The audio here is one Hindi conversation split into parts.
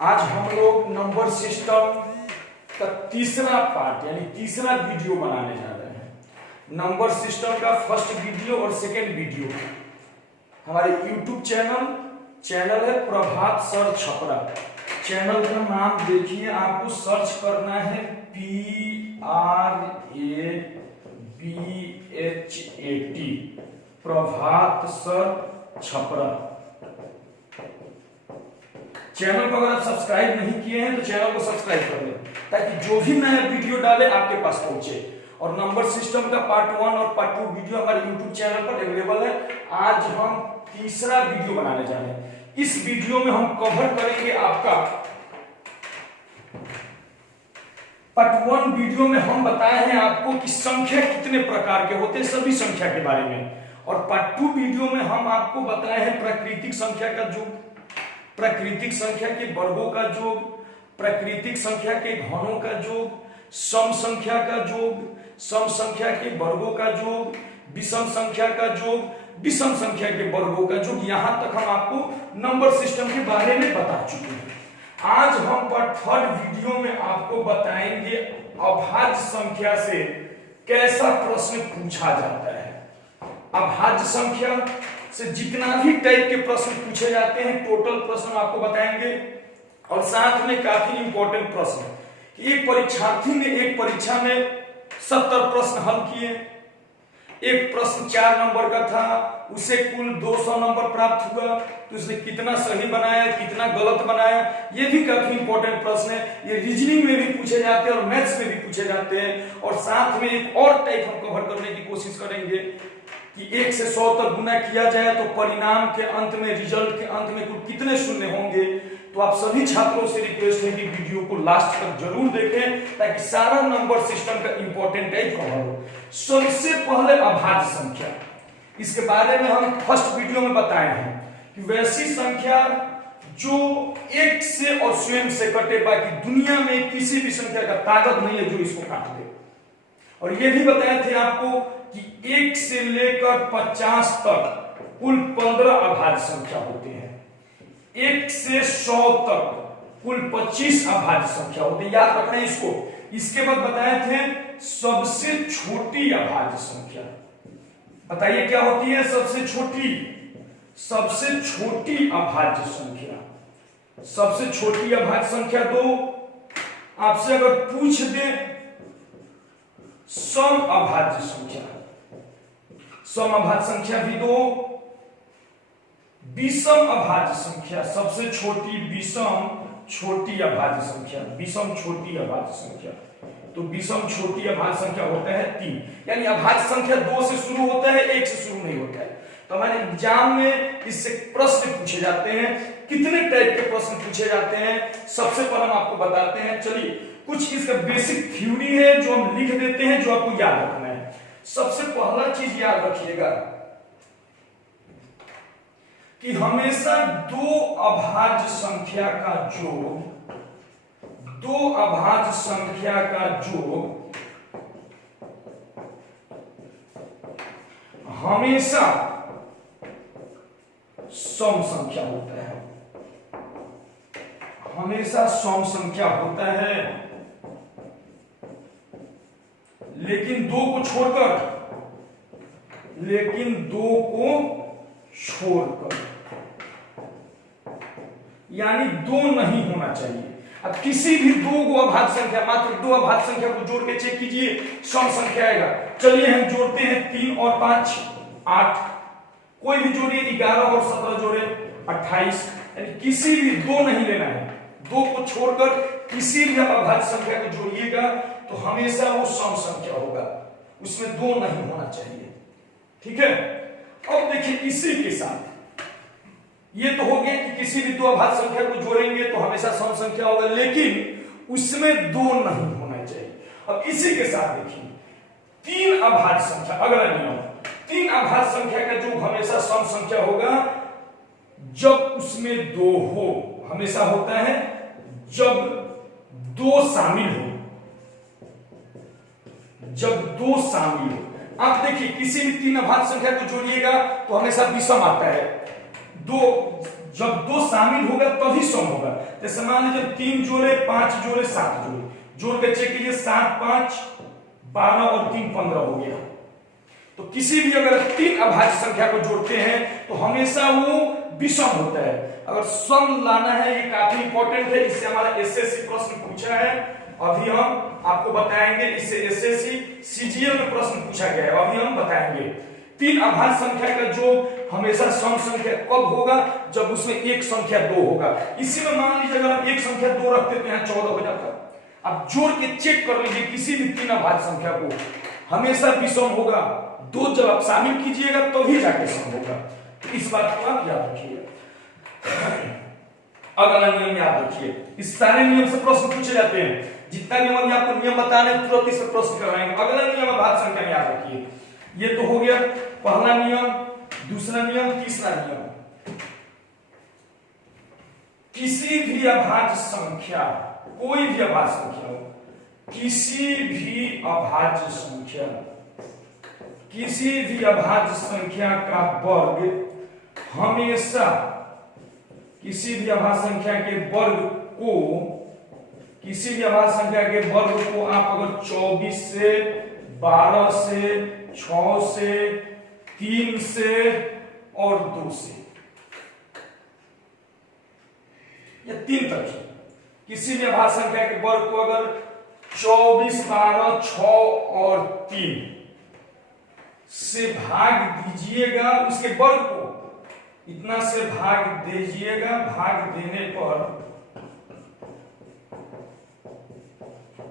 आज हम लोग नंबर सिस्टम का तीसरा पार्ट यानी तीसरा वीडियो बनाने जा रहे हैं। नंबर सिस्टम का फर्स्ट वीडियो और सेकेंड वीडियो हमारे यूट्यूब चैनल है प्रभात सर छपरा। चैनल का नाम देखिए, आपको सर्च करना है PRABHAT प्रभात सर छपरा। चैनल को अगर आप सब्सक्राइब नहीं किए हैं तो चैनल को सब्सक्राइब कर लें ताकि जो भी नया वीडियो डाले आपके पास पहुंचे। और नंबर सिस्टम का पार्ट 1 और पार्ट 2 वीडियो हमारे यूट्यूब चैनल पर अवेलेबल है। आज हम तीसरा वीडियो बनाने जा रहे हैं। इस वीडियो में हम कवर करेंगे आपका पार्ट 1 वीडियो में हम बताए हैं आपको कि संख्या कितने प्रकार के होते हैं, सभी संख्या के बारे में। और पार्ट 2 वीडियो में हम आपको बताए हैं प्राकृतिक संख्या का योग, प्राकृतिक संख्या के वर्गों का योग, प्राकृतिक संख्या के घनों का योग, सम संख्या का योग, सम संख्या के वर्गों का योग, विषम संख्या का योग, विषम संख्या के वर्गों का योग। यहां तक हम आपको नंबर सिस्टम के बारे में बता चुके हैं। आज हम पार्ट 3 वीडियो में आपको बताएंगे अभाज्य संख्या से कैसा प्रश्न पूछा जाता है। अभाज्य संख्या से जितना भी टाइप के प्रश्न पूछे जाते हैं टोटल प्रश्न आपको बताएंगे। और साथ में काफी इंपॉर्टेंट प्रश्न कि एक परीक्षार्थी ने एक परीक्षा में 70 प्रश्न हल किए, एक प्रश्न 4 नंबर का था, उसे कुल 200 नंबर प्राप्त हुआ, तो उसने कितना सही बनाया कितना गलत बनाया, ये भी काफी इंपॉर्टेंट प्रश्न है। ये रीजनिंग में भी पूछे जाते हैं और मैथ्स में भी पूछे जाते हैं। और साथ में एक और टाइप हम कवर करने की कोशिश करेंगे कि 1 से 100 तक गुना किया जाए तो परिणाम के अंत में, रिजल्ट के अंत में कुल कितने शून्य होंगे। तो आप सभी छात्रों से रिक्वेस्ट है कि वीडियो को लास्ट तक जरूर देखें ताकि सारा नंबर सिस्टम का इंपॉर्टेंट टाइप कवर हो। सबसे पहले अभाज्य संख्या, इसके बारे में हम फर्स्ट वीडियो में बताए हैं कि वैसी संख्या जो 1 से और स्वयं से कटे, बाकी दुनिया में किसी भी संख्या का ताकत नहीं है जो इसको काट दे। और ये भी बताए थे आपको कि 1 से लेकर 50 तक कुल 15 अभाज्य संख्या होते हैं, 1 से 100 तक कुल 25 अभाज्य संख्या होती है। याद रखना है इसको। इसके बाद बताए थे सबसे छोटी अभाज्य संख्या। बताइए क्या होती है सबसे छोटी? सबसे छोटी अभाज्य संख्या, सबसे छोटी अभाज्य संख्या दो। आपसे अगर पूछ दे सम अभाज्य संख्या, सम अभाज्य संख्या भी दो। विषम अभाज्य संख्या, सबसे छोटी विषम छोटी अभाज्य संख्या, विषम छोटी अभाज्य संख्या। तो विषम छोटी अभाज्य संख्या होता है 3, यानी अभाज्य संख्या 2 से शुरू होता है, 1 से शुरू नहीं होता है। तो हमारे एग्जाम में इससे प्रश्न पूछे जाते हैं। कितने टाइप के प्रश्न पूछे जाते हैं सबसे पहले हम आपको बताते हैं। चलिए कुछ इसका बेसिक थ्योरी है जो हम लिख देते हैं, जो आपको याद रखना है। सबसे पहला चीज याद रखिएगा कि हमेशा 2 अभाज्य संख्या का योग, 2 अभाज्य संख्या का योग हमेशा सम संख्या होता है, हमेशा सम संख्या होता है। लेकिन 2 को छोड़कर, लेकिन 2 को छोड़कर, यानी 2 नहीं होना चाहिए। अब किसी भी 2 को अभाज्य संख्या, मात्र 2 अभाज्य संख्या को जोड़ के चेक कीजिए सम संख्या आएगा। चलिए हम जोड़ते हैं 3 और 5 8, कोई भी जोड़िए 11 और 17 जोड़े 28, यानी किसी भी 2 नहीं लेना है। 2 को छोड़कर किसी भी अभाज्य संख्या को जोड़िएगा तो हमेशा वो सम संख्या होगा, उसमें 2 नहीं होना चाहिए। ठीक है। अब देखिए इसी के साथ ये तो हो गया कि किसी भी 2 अभाज्य संख्या को जोड़ेंगे तो हमेशा सम संख्या होगा, लेकिन उसमें 2 नहीं होना चाहिए। अब इसी के साथ देखिए 3 अभाज्य संख्या, अगला नियम, 3 अभाज्य संख्या का जो हमेशा सम संख्या होगा जब उसमें 2 हो, हमेशा होता है जब 2 शामिल हो, जब 2 शामिल हो। आप देखिए किसी भी 3 अभाज्य संख्या को जोड़िएगा तो हमेशा विषम आता है। 2 जब 2 शामिल होगा तभी सम होगा। जैसे मान लीजिए 3 जोड़े 5 जोड़े 7 जोड़े, जोड़ के चेक कीजिए, 7 5 12 और 3 15 हो गया। तो किसी भी अगर 3 अभाज्य संख्या को जोड़ते हैं तो हमेशा वो विषम होता है। अगर सम लाना है, ये काफी इंपॉर्टेंट है, इससे हमारा एसएससी प्रश्न पूछा है, अभी हम आपको बताएंगे। इससे एसएससी सीजीएल में प्रश्न पूछा गया है, अभी हम बताएंगे। 3 अभाज्य संख्या का जो हमेशा सम संख्या कब होगा, जब उसमें एक संख्या 2 होगा। इसी में मान लीजिए अगर हम एक संख्या 2 रखते तो यहाँ 14 हो जाता। अब जोड़ के चेक कर लीजिए किसी भी 3 अभाज्य संख्या को, हमेशा विषम होगा। 2 जब आप शामिल कीजिएगा तभी जाके सम होगा। तो इस बात को आप याद रखिए। अगला नियम याद रखिए, इस सारे नियम से प्रश्न पूछे जाते हैं। जितना भी हम आपको नियम बताने तुरंत इस पर प्रश्न करवाएंगे। अगला नियम अभाज्य संख्या में याद रखिए। ये तो हो गया पहला नियम, दूसरा नियम, तीसरा नियम। किसी भी अभाज्य संख्या, कोई भी अभाज्य संख्या हो, किसी भी अभाज्य संख्या, किसी भी अभाज्य संख्या का वर्ग हमेशा, किसी भी अभाज्य संख्या के वर्ग को, किसी भी अभाज्य संख्या के वर्ग को आप अगर 24 से 12 से 6 से 3 से और 2 से, ये 3 तक है। किसी भी अभाज्य संख्या के वर्ग को अगर 24 12 6 और 3 से भाग दीजिएगा, उसके वर्ग को इतना से भाग दीजिएगा, भाग देने पर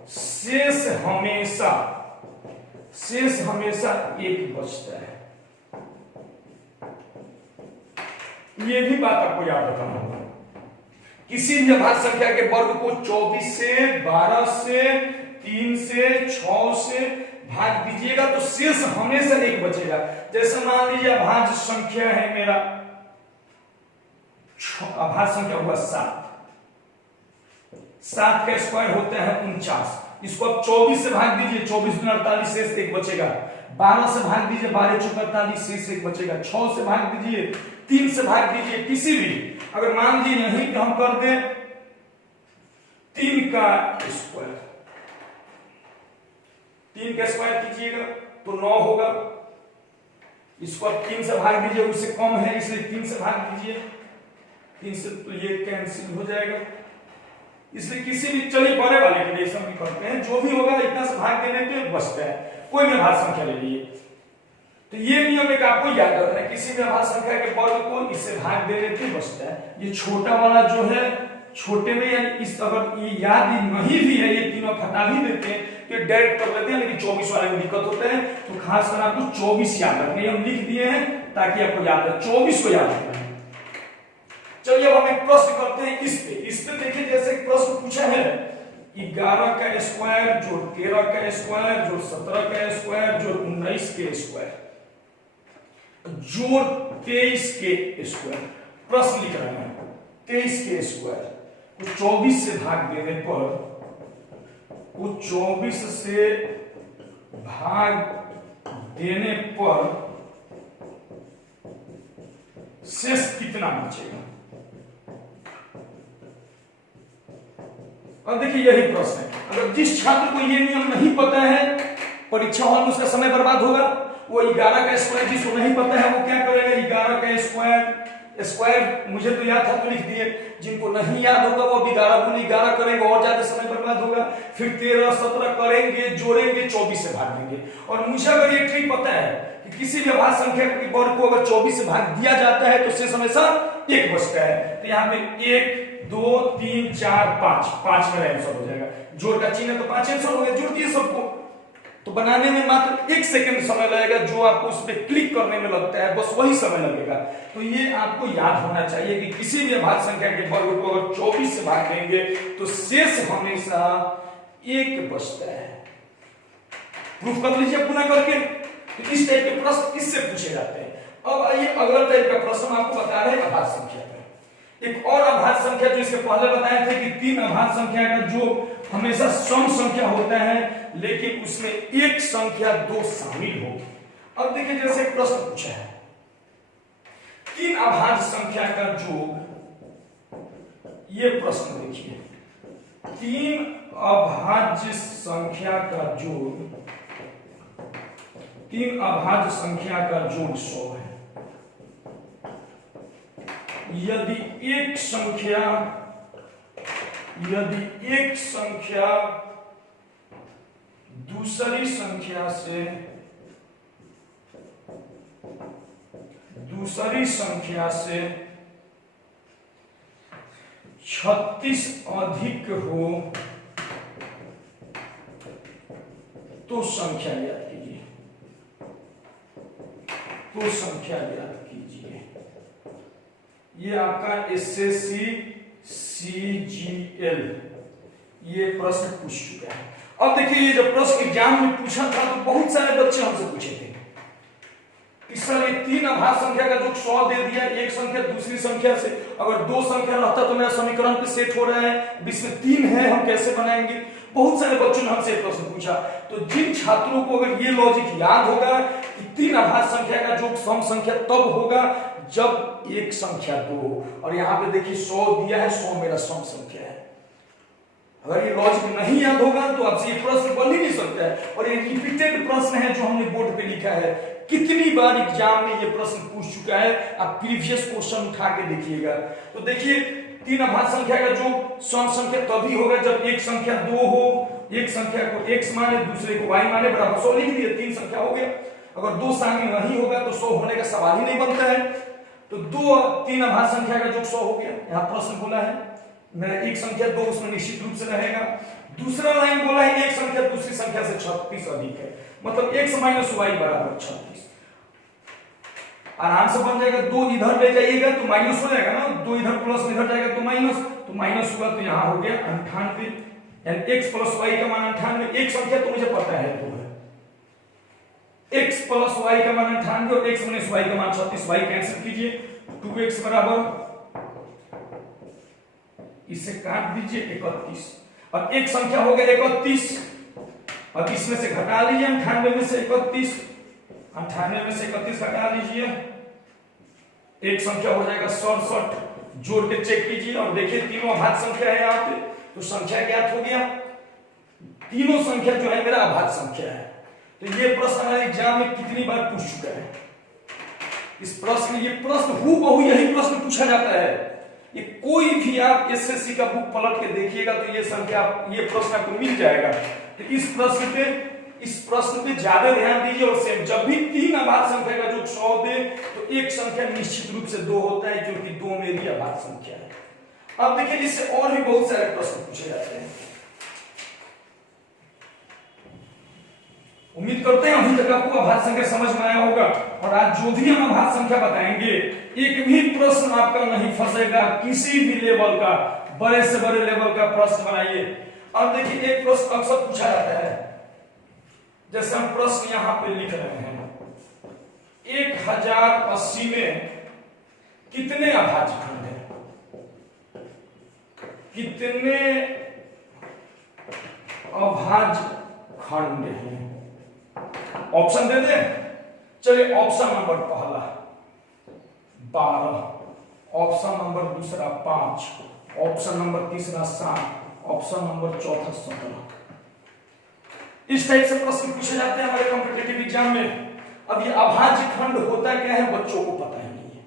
शेष हमेशा 1 बचता है। ये भी बात आपको याद रखना होगा। किसी भी अभाज्य संख्या के वर्ग को 24 से 12 से 3 से 6 से भाग दीजिएगा तो शेष हमेशा 1 बचेगा। जैसे मान लीजिए अभाज्य संख्या है मेरा, अभाज्य संख्या हुआ 7, 7 का स्क्वायर होता है 49। इसको आप 24 से भाग दीजिए, 24 गुना 48, शेष 1 बचेगा। 12 से भाग दीजिए, 12 चौका 48, शेष 1 बचेगा। 6 से भाग दीजिए, 3 से भाग दीजिए, किसी भी, अगर मान लीजिए यहीं पे हम कर दें 3 का स्क्वायर, 3 का स्क्वायर कीजिएगा तो 9 होगा। इसको आप 3 से भाग दीजिए, उससे कम है इसलिए 3 से भाग दीजिए, 3 से तो ये कैंसिल हो जाएगा। इसलिए किसी भी, चलिए बड़े वाले के लिए हम करते हैं, जो भी होगा इतना से भाग देने पे बचता है। कोई भी अभाज्य संख्या ले लीजिए। तो ये नियम एक आपको याद रखना है, किसी भी अभाज्य संख्या के वर्ग को इससे भाग देने पे बचता है। ये छोटा वाला जो है, छोटे में यानी इस, अगर ये याद नहीं भी है, ये तीनों हटा भी देते हैं कि डायरेक्ट कर लेते हैं, लेकिन 24 वाले में दिक्कत होता है। तो खासकर आपको 24 याद रखने हम लिख दिए हैं ताकि आपको याद रहे, 24 को याद रखना है। चलिए अब हम एक प्रश्न करते हैं इस पे देखिए, जैसे एक प्रश्न पूछा है 11 का स्क्वायर जोड़ 13 का स्क्वायर जोड़ 17 का स्क्वायर जोड़ 19 के स्क्वायर जोड़ 23 के स्क्वायर। प्रश्न लिख रहे हैं 23 के स्क्वायर को 24 से भाग देने पर, को 24 से भाग देने पर शेष कितना बचेगा। और देखिए यही प्रश्न है, अगर जिस छात्र को ये नियम नहीं पता है, परीक्षा हॉल में उसका समय बर्बाद होगा। वो 11 का स्क्वायर जिसको नहीं पता है वो क्या करेगा, 11 का स्क्वायर मुझे तो याद था तो लिख दिए, जिनको नहीं याद होगा वो 11 गुना 11 करेंगे और ज्यादा समय बर्बाद होगा। फिर 13 17 करेंगे, जोड़ेंगे, 24 से भाग देंगे। और मुझे अगर ये ट्रिक पता है कि किसी भी अभाज्य संख्या के वर्ग को अगर 24 से भाग दिया जाता है तो शेष हमेशा 1 बचता है। तो यहाँ पे 1 2 3 4 5 मेरा आंसर हो जाएगा। जोड़ का चिन्ह तो 5 आंसर हो गया, जोड़ दिए सबको। तो बनाने में मात्र 1 सेकंड समय लगेगा, जो आपको उस पर क्लिक करने में लगता है बस वही समय लगेगा। तो ये आपको याद होना चाहिए कि किसी भी अभाज्य संख्या के वर्ग को अगर 24 से भाग देंगे तो शेष हमेशा 1 बचता है। प्रूफ कर लीजिए पुनः करके। तो इस टाइप के प्रश्न इससे पूछे जाते हैं। अब आइए अगला टाइप का प्रश्न आपको बता रहे हैं अभाज्य संख्या का। एक और अभाज्य संख्या जो इसके पहले बताए थे कि 3 अभाज्य संख्या का जो हमेशा सम संख्या होता है, लेकिन उसमें एक संख्या 2 शामिल होगी। अब देखिए जैसे एक प्रश्न पूछा है 3 अभाज्य संख्या का योग ये प्रश्न देखिए, तीन अभाज्य संख्या का जोड़, तीन अभाज्य संख्या का जोड़ 100 है। यदि एक संख्या दूसरी संख्या से 36 अधिक हो तो संख्या ज्ञात कीजिए, ये आपका एसएससी सीजीएल ये प्रश्न पूछ चुका है। अब देखिए, ये जब प्रश्न एग्जाम में पूछा था तो बहुत सारे बच्चे हमसे पूछे थे कि सर ये तीन अभाज्य संख्या का जो 100 दे दिया, एक संख्या दूसरी संख्या से अगर दो संख्या रहता तो मेरा समीकरण पे सेट हो रहा है, बीच में 3 है, हम कैसे बनाएंगे। बहुत सारे बच्चों ने हमसे प्रश्न पूछा। तो जिन छात्रों को अगर ये लॉजिक याद होगा कि तीन अभाज्य संख्या का जो सम संख्या तब होगा जब एक संख्या 2 हो, और यहाँ पे देखिए 100 दिया है, 100 मेरा सम संख्या है। अगर ये लॉजिक नहीं याद होगा तो आपसे ये प्रश्न बन ही नहीं सकता है। और ये रिपीटेड प्रश्न है जो हमने बोर्ड पे लिखा है, कितनी बार एग्जाम में ये प्रश्न पूछ चुका है, आप प्रीवियस क्वेश्चन उठा के देखिएगा। तो देखिए, तीन अभाज्य संख्या का जो सम संख्या तभी होगा जब एक संख्या 2 हो, एक संख्या को x माने दूसरे को y माने, बराबर 100 लिख दिए, 3 संख्या हो गया। अगर 2 शामिल नहीं होगा तो 100 होने का सवाल ही नहीं बनता है। तो तीन अभाज्य संख्या का जो 100 हो गया, यहाँ प्रश्न बोला है मेरा एक संख्या 2 उसमें निश्चित रूप से रहेगा। दूसरा लाइन बोला है एक संख्या दूसरी संख्या से 36 अधिक है, मतलब x माइनस y बराबर 36। आराम से बन जाएगा, 2 इधर ले जाइएगा तो माइनस हो जाएगा ना, 2 इधर प्लस इधर जाएगा तो माइनस हुआ, तो यहाँ हो गया 98, यानी x प्लस y का मान 98। एक संख्या तो मुझे पता है 2 है, x प्लस y का मान 98 और x माइनस y का मान 36, y कैंसिल कीजिए, 2x बराबर, इसे काट दीजिए 31, और एक संख्या हो गया 31, अब इसमें से घटा लीजिए 98 में से 31, 98 में से 31 घटा लीजिए, एक संख्या हो जाएगा 67। जोड़ के चेक कीजिए और देखिए तीनों अभाज्य संख्या है यहाँ पे, तो संख्या ज्ञात हो गया। तीनों संख्या जो है मेरा अभाज्य संख्या है। तो ये प्रश्न हमारे एग्जाम में कितनी बार पूछ चुका है। ये प्रश्न हूबहू यही प्रश्न पूछा जाता है। ये कोई भी आप एसएससी का बुक पलट के देखिएगा तो ये संख्या, ये प्रश्न आपको मिल जाएगा। तो इस प्रश्न पे ज्यादा ध्यान दीजिए। और सेम जब भी तीन अभाज्य संख्या का जो 100 दे तो एक संख्या निश्चित रूप से 2 होता है, क्योंकि 2 मेरी अभाज्य संख्या है। अब देखिए, इससे और भी बहुत सारे प्रश्न पूछे जाते हैं। उम्मीद करते हैं अभी तक आपको अभाज्य संख्या समझ में आया होगा। और आज जो भी हम अभाज्य संख्या बताएंगे, एक भी प्रश्न आपका नहीं फंसेगा। किसी भी लेवल का, बड़े से बड़े लेवल का प्रश्न बनाइए। अब देखिए, एक प्रश्न अक्सर पूछा जाता है, जैसे हम प्रश्न यहां पे लिख रहे हैं, 1080 में कितने अभाज्य खंड हैं? कितने अभाज्य खंड हैं? ऑप्शन दे दें? चलिए, ऑप्शन नंबर पहला 12, ऑप्शन नंबर दूसरा 5, ऑप्शन नंबर तीसरा 7, ऑप्शन नंबर चौथा 17। इस टाइप से प्रश्न पूछे जाते हैं हमारे कॉम्पिटिटिव एग्जाम में। अब ये अभाज्य खंड होता क्या है बच्चों को पता ही नहीं है,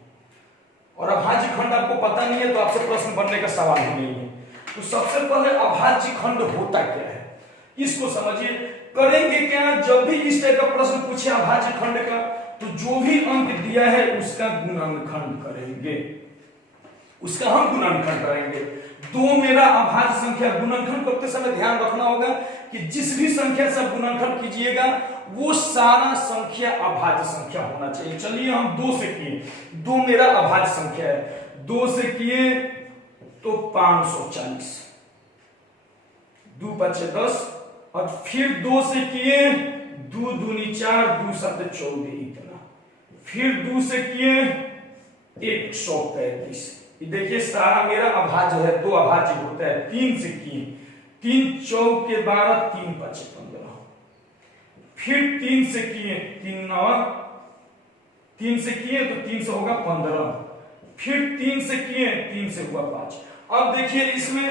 और अभाज्य खंड आपको पता नहीं है तो आपसे प्रश्न बनने का सवाल ही नहीं है। तो सबसे पहले अभाज्य खंड होता क्या है इसको समझिए। करेंगे क्या, जब भी इस टाइप का प्रश्न पूछे अभाज्य खंड का, तो जो भी अंक दिया है उसका गुणनखंड करेंगे, उसका हम गुणनखंड करेंगे। 2 मेरा अभाज्य संख्या, गुणनखंड करते समय ध्यान रखना होगा कि जिस भी संख्या से गुणनखंड कीजिएगा वो सारा संख्या अभाज्य संख्या होना चाहिए। चलिए हम 2 से किए, 2 मेरा अभाज्य संख्या है, 2 से किए तो 540, 2 बचे 10, और फिर 2 से किए, 2 दूनी 4, 2 7 14, इतना, फिर 2 से किए 135। देखिए सारा मेरा अभाज्य है, 2 अभाज्य होता है। 3 से किए, 3 चौके 12, 3 5 15, फिर 3 से किए, 3 9, 3 से किए तो 3 से होगा 15, फिर 3 से किए, 3 से हुआ 5। अब देखिए इसमें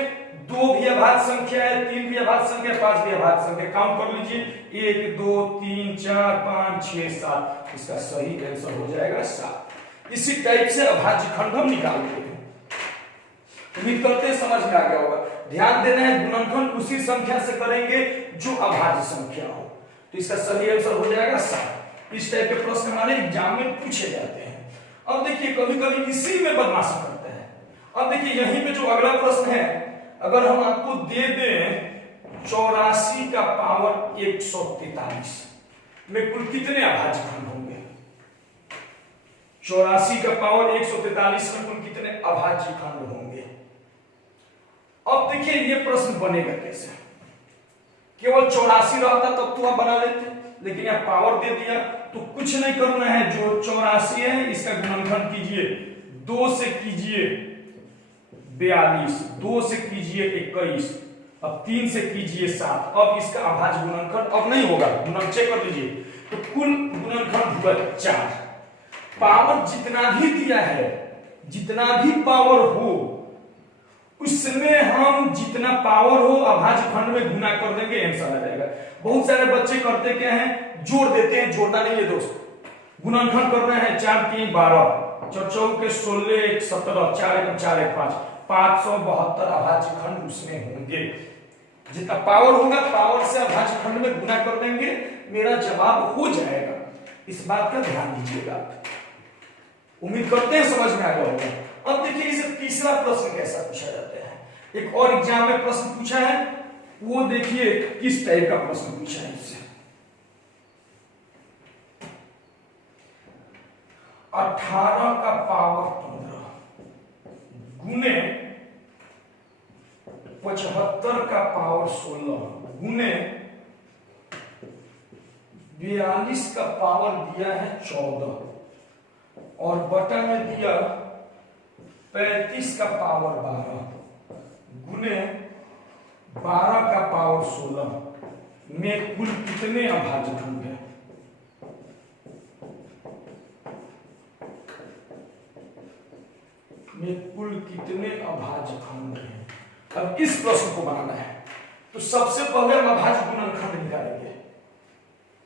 2 भी अभाज्य संख्या है, 3 भी अभाज्य संख्या है, 5 भी अभाज्य संख्या। काउंट कर लीजिए 1 2 3 4 5 6 7। इसका सही आंसर हो जाएगा 7। इसी टाइप से अभाज्य खंड हम निकालते हैं। उम्मीद करते हैं समझ में आ गया होगा। ध्यान देना है गुणनखंड उसी संख्या से करेंगे जो अभाज्य संख्या हो। तो इसका सही आंसर हो जाएगा 7। इस टाइप के प्रश्न हमारे एग्जाम में पूछे जाते हैं। अब देखिए कभी कभी इसी में बदमाशी करते हैं। अब देखिए यहीं पे जो अगला प्रश्न है, अगर हम आपको दे दें 84 का पावर 143 में कुल कितने अभाज्य खंड होंगे? 84 का पावर 143 में कुल कितने अभाज्य खंड होंगे? अब देखिए ये प्रश्न बनेगा कैसे। केवल 84 रहता तब तो आप बना लेते, लेकिन यह पावर दे दिया तो कुछ नहीं करना है। जो 84 है इसका गुणनखंड कीजिए, 2 से कीजिए 42, 2 से कीजिए 21, अब 3 से कीजिए 7। अब इसका अभाज्य गुणनखंड अब नहीं होगा, गुणन चेक कर लीजिए। तो कुल गुणनखंड हुआ 4। पावर जितना भी दिया है, जितना भी पावर हो उसमें हम जितना पावर हो अभाज्य खंड में गुना कर देंगे, आंसर आ जाएगा। बहुत सारे बच्चे करते क्या हैं, जोड़ देते हैं। जोड़ना नहीं है दोस्त, गुणनखंड करना है। 4 3 12, 4 4 के 16 1 17, 4 1 4 1 5, 572 अभाज्य खंड उसमें होंगे। जितना पावर होगा पावर से अभाज्य खंड में गुना कर देंगे, मेरा जवाब हो जाएगा। इस बात का ध्यान दीजिएगा। उम्मीद करते हैं समझ में आ गया होगा। अब देखिए इसे तीसरा प्रश्न कैसा पूछा जाता है। एक और एग्जाम में प्रश्न पूछा है, वो देखिए किस टाइप का प्रश्न पूछा है इससे। 18 का पावर 15 गुने 75 का पावर 16 गुने 42 का पावर दिया है 14 और बटा में दिया 35 का पावर 12 गुने 12 का पावर 16 में कुल कितने अभाज्य खंड हैं? में कुल कितने अभाज्य खंड हैं? अब इस प्रश्न को बनाना है तो सबसे पहले हम अभाज्य गुणनखंड निकालेंगे।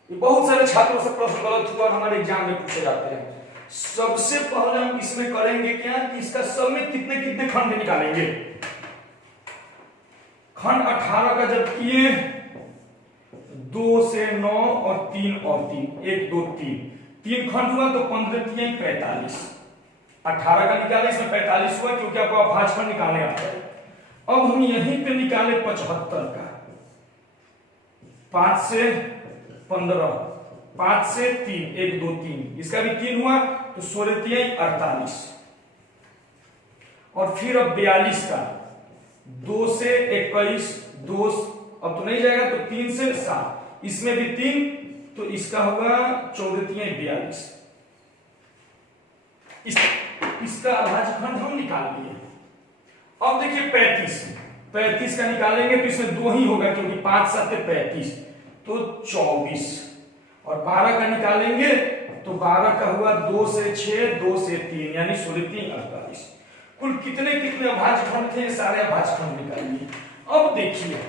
ये बहुत सारे छात्रों से प्रश्न गलत हुआ और हमारे एग्जाम में पूछे जाते हैं। सबसे पहले हम इसमें करेंगे क्या कि इसका सब में कितने कितने खंड निकालेंगे। खंड 18 का जब किए 2 से 9 और 3 और 3, 1 2 3 खंड हुआ तो 15 3 45। 18 का निकाले, इसमें 45 हुआ क्योंकि आपको अभाज्य खंड निकालने आता है। अब हम यहीं पे निकाले 75 का, 5 से 15, 5 से 3, 1 2 3, इसका भी 3 हुआ तो 16 3 48 और फिर अब 42 का 2 से 21, 2 अब तो नहीं जाएगा तो 3 से 7, इसमें भी 3 तो इसका होगा 14 3 42। इसका अभाज्य खंड हम निकाल लिए। अब देखिए 35 का निकालेंगे तो इसमें 2 ही होगा क्योंकि 5 7 35 तो 24 और 12 का निकालेंगे तो 12 का हुआ 2 से 6, 2 से 3 यानी 16 3 48। कुल कितने कितने अभाज्य खंड थे, सारे अभाज्य खंड निकालिए। अब देखिए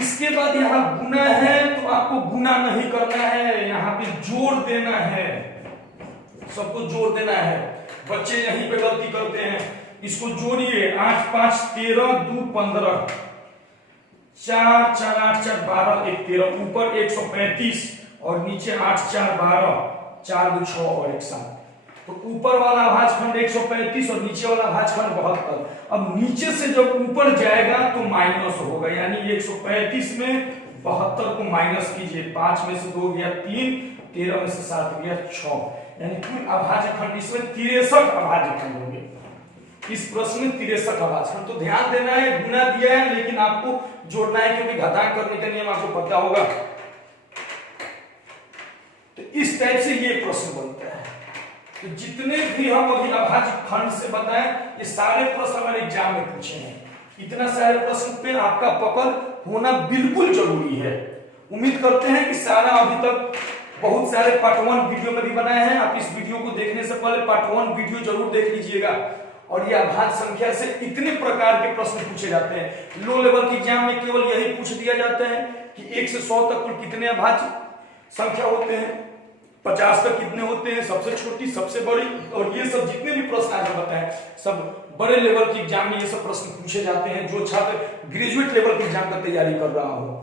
इसके बाद यहां गुना है तो आपको गुना नहीं करना है, यहां पे जोड़ देना है, सबको जोड़ देना है। बच्चे यहीं पे गलती करते हैं, इसको जोड़िए 8 5 13 2 15, 4 4 8 4 12 1 13, ऊपर 135 और नीचे 8 4 12, 4 2 6 और 1 7। तो ऊपर वाला अभाज्य खंड 135 और नीचे वाला अभाज्य खंड 72। अब नीचे से जब ऊपर जाएगा तो माइनस होगा, यानी 135 में 72 को माइनस कीजिए, 5 में से 2 गया 3, 13 में से 7 गया 6, यानी कुल अभाज्य खंड इसमें 63 अभाज्य खंड होंगे। इस प्रश्न में 63 अभाज्य खंड। तो ध्यान देना है, गुना दिया है लेकिन आपको जोड़ना है क्योंकि घटाएं करने का नियम आपको पता होगा। तो इस टाइप से ये प्रश्न बनता है। तो जितने भी हम अभी अभाज्य खंड से बताएं ये सारे प्रश्न हमारे एग्जाम में पूछे हैं। इतना सारे प्रश्न पे आपका पकड़ होना बिल्कुल जरूरी है। उम्मीद करते हैं कि सारा अभी तक बहुत सारे पार्ट 1 वीडियो में भी बनाए हैं। आप इस वीडियो को देखने से पहले पार्ट 1 वीडियो जरूर देख लीजिएगा और ये अभाज्य संख्या से इतने प्रकार के प्रश्न पूछे जाते हैं। लो लेवल के एग्जाम में केवल यही पूछ दिया जाता है कि 1 से 100 तक कुल कितने अभाज्य संख्या होते हैं, 50 तक कितने होते हैं, सबसे छोटी सबसे बड़ी, और ये सब जितने भी प्रश्न आज बताए सब बड़े लेवल के एग्जाम में ये सब प्रश्न पूछे जाते हैं। जो छात्र ग्रेजुएट लेवल के एग्जाम का तैयारी कर रहा हो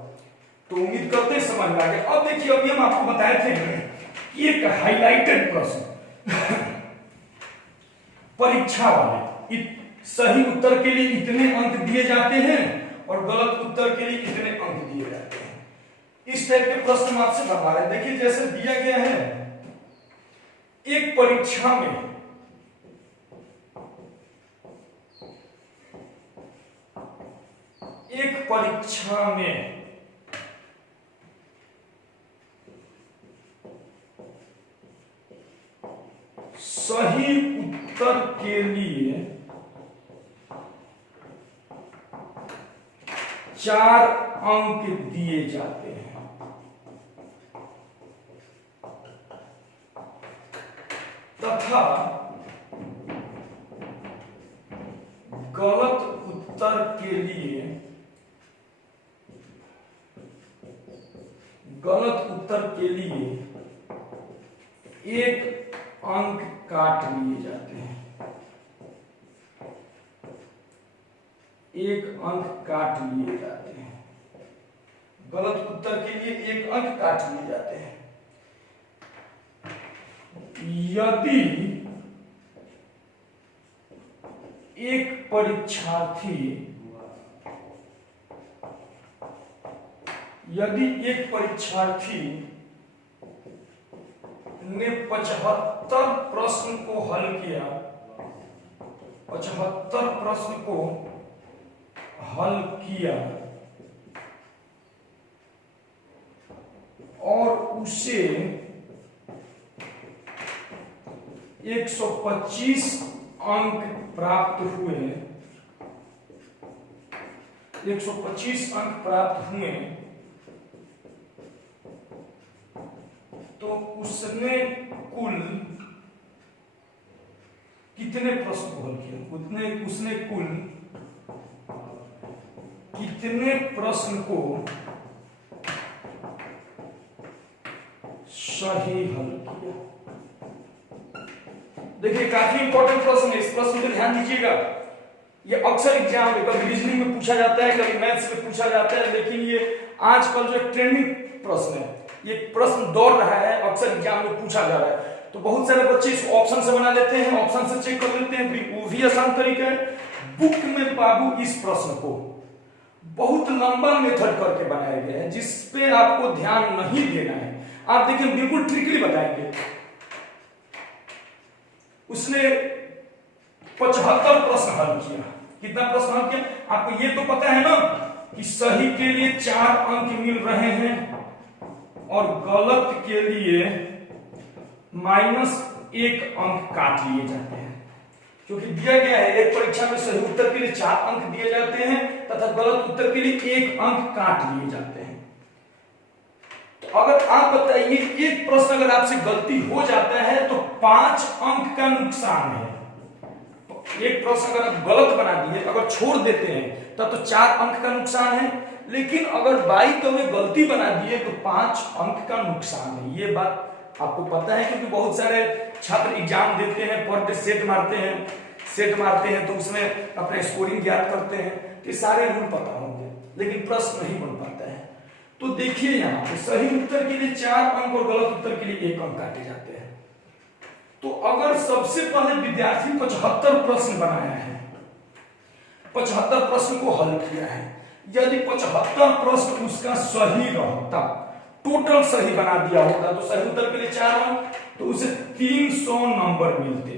तो उम्मीद करते हैं समझ में आ गया। अब देखिए, अभी हम आपको बताए थे कि एक हाईलाइटेड प्रश्न परीक्षा वाले सही उत्तर के लिए इतने अंक दिए जाते हैं और गलत उत्तर के लिए इतने अंक दिए जाते हैं, इस टाइप के प्रश्न हम आपसे बनवा रहे हैं। देखिए जैसे दिया गया है, एक परीक्षा में सही उत्तर के लिए 4 अंक दिए जाते हैं, तथा गलत उत्तर के लिए 1 अंक काट लिए जाते हैं, 1 अंक काट लिए जाते हैं, गलत उत्तर के लिए 1 अंक काट लिए जाते हैं। यदि एक परीक्षार्थी ने 75 प्रश्न को हल किया, 75 प्रश्न को हल किया और उसे 125 अंक प्राप्त हुए, 125 अंक प्राप्त हुए, तो उसने कुल कितने प्रश्न को हल किया, उसने कुल कितने प्रश्न को सही हल किया। देखिए काफी इंपॉर्टेंट प्रश्न है, इस प्रश्न पे ध्यान दीजिएगा। ये अक्सर एग्जाम में कभी रीजनिंग में पूछा जाता है, कभी मैथ्स में पूछा जाता है, लेकिन ये आजकल जो ट्रेंडिंग प्रश्न है, ये प्रश्न दौड़ रहा है, अक्सर एग्जाम में पूछा जा रहा है। तो बहुत सारे बच्चे इस ऑप्शन से बना लेते हैं, ऑप्शन से चेक कर लेते हैं, वो भी आसान तरीका है। बुक में बाबू इस प्रश्न को बहुत लंबा मेथड करके बनाया गया है, जिसपे आपको ध्यान नहीं देना है। आप देखिए बिल्कुल ट्रिकली बताएंगे। उसने 75 प्रश्न हल किया। कितना प्रश्न हल किया? आपको ये तो पता है ना कि सही के लिए 4 अंक मिल रहे हैं और गलत के लिए -1 अंक काट लिए जाते हैं, क्योंकि दिया गया है एक परीक्षा में सही उत्तर के लिए 4 अंक दिए जाते हैं तथा गलत उत्तर के लिए 1 अंक काट लिए जाते हैं। तो अगर आप बताइए एक प्रश्न अगर आपसे गलती हो जाता है तो 5 अंक का नुकसान है। एक प्रश्न अगर आप गलत बना दिए, अगर छोड़ देते हैं तब तो 4 अंक का नुकसान है, लेकिन अगर बाई तो में गलती बना दिए तो 5 अंक का नुकसान है। ये बात आपको पता है, क्योंकि बहुत सारे छात्र एग्जाम देते हैं, पर डे सेट मारते हैं तो उसमें अपना स्कोरिंग ज्ञात करते हैं, तो सारे रूल पता होंगे, लेकिन प्रश्न नहीं बन पाता है। तो देखिए यहाँ पे सही उत्तर के लिए 4 अंक और गलत उत्तर के लिए 1 अंक काटे जाते हैं। तो अगर सबसे पहले विद्यार्थी 75 प्रश्न बनाया है, 75 प्रश्न को हल किया है, यदि 75 प्रश्न उसका सही रहता, टोटल सही बना दिया होता, तो सही उत्तर के लिए 4 अंक, तो उसे 300 नंबर मिलते।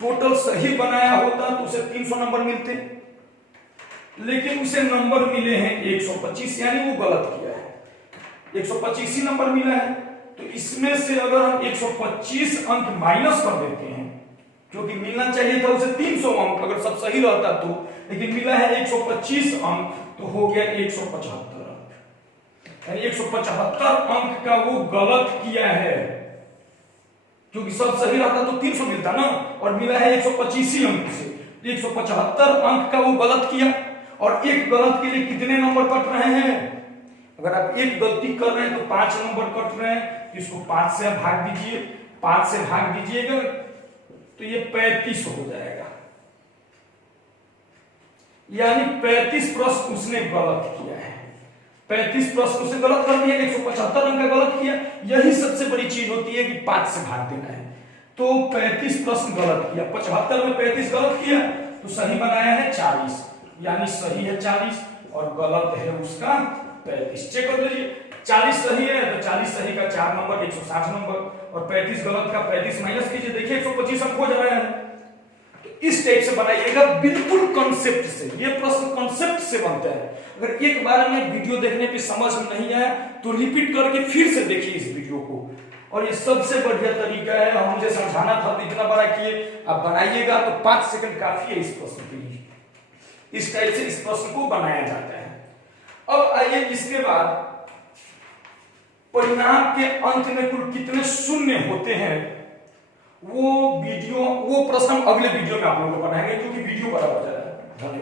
टोटल सही बनाया होता तो उसे 300 नंबर मिलते, लेकिन उसे नंबर मिले हैं 125, यानी वो गलत किया है, 125 ही नंबर मिला है। तो इसमें से अगर हम 125 अंक माइनस कर देते हैं, क्योंकि मिलना चाहिए था उसे 300 अंक अगर सब सही रहता तो, लेकिन मिला है 125 अंक, तो हो गया 175 अंक, यानी 175 अंक का वो गलत किया है, क्योंकि सब सही रहता तो 300 मिलता ना, और मिला है 125 अंक से, 175 अंक का वो गलत किया, और एक गलत के लिए कितने नंबर कट रहे हैं? अगर आप एक गलती कर रहे हैं तो 5 नंबर कट रहे हैं, इसको 5 से भाग दीजिए, 5 से भाग दीजिएगा तो ये 35 हो जाएगा, यानी 35 प्रश्न उसने गलत किया है। 35 प्रश्न उसने गलत कर दिया, 175 अंक का गलत किया। यही सबसे बड़ी चीज होती है कि 5 से भाग देना है। तो 35 प्रश्न गलत किया, 75 में 35 गलत किया तो सही बनाया है 40, यानी सही है 40 और गलत है उसका 35। चेक कर लीजिए, 40 सही है तो 40 सही का 4 नंबर 160 नंबर, और 35 गलत का 35 माइनस कीजिए, देखिए 125 अंक हो जा रहा है। तो इस टाइप से बनाइएगा, बिल्कुल कॉन्सेप्ट से। ये प्रश्न कॉन्सेप्ट से बनता है। अगर एक बार में वीडियो देखने पे समझ में नहीं आया तो रिपीट करके फिर से देखिए इस वीडियो को, और ये सबसे बढ़िया तरीका है। हम मुझे समझाना था तो इतना बड़ा किए, आप बनाइएगा तो 5 सेकंड काफी है इस प्रश्न के लिए। इस टाइप से इस प्रश्न को बनाया जाता है। अब आइए इसके बाद परिणाम के अंत में कुल कितने शून्य होते हैं, वो प्रश्न अगले वीडियो में आप लोगों को बनाएंगे, क्योंकि वीडियो बड़ा हो जाएगा।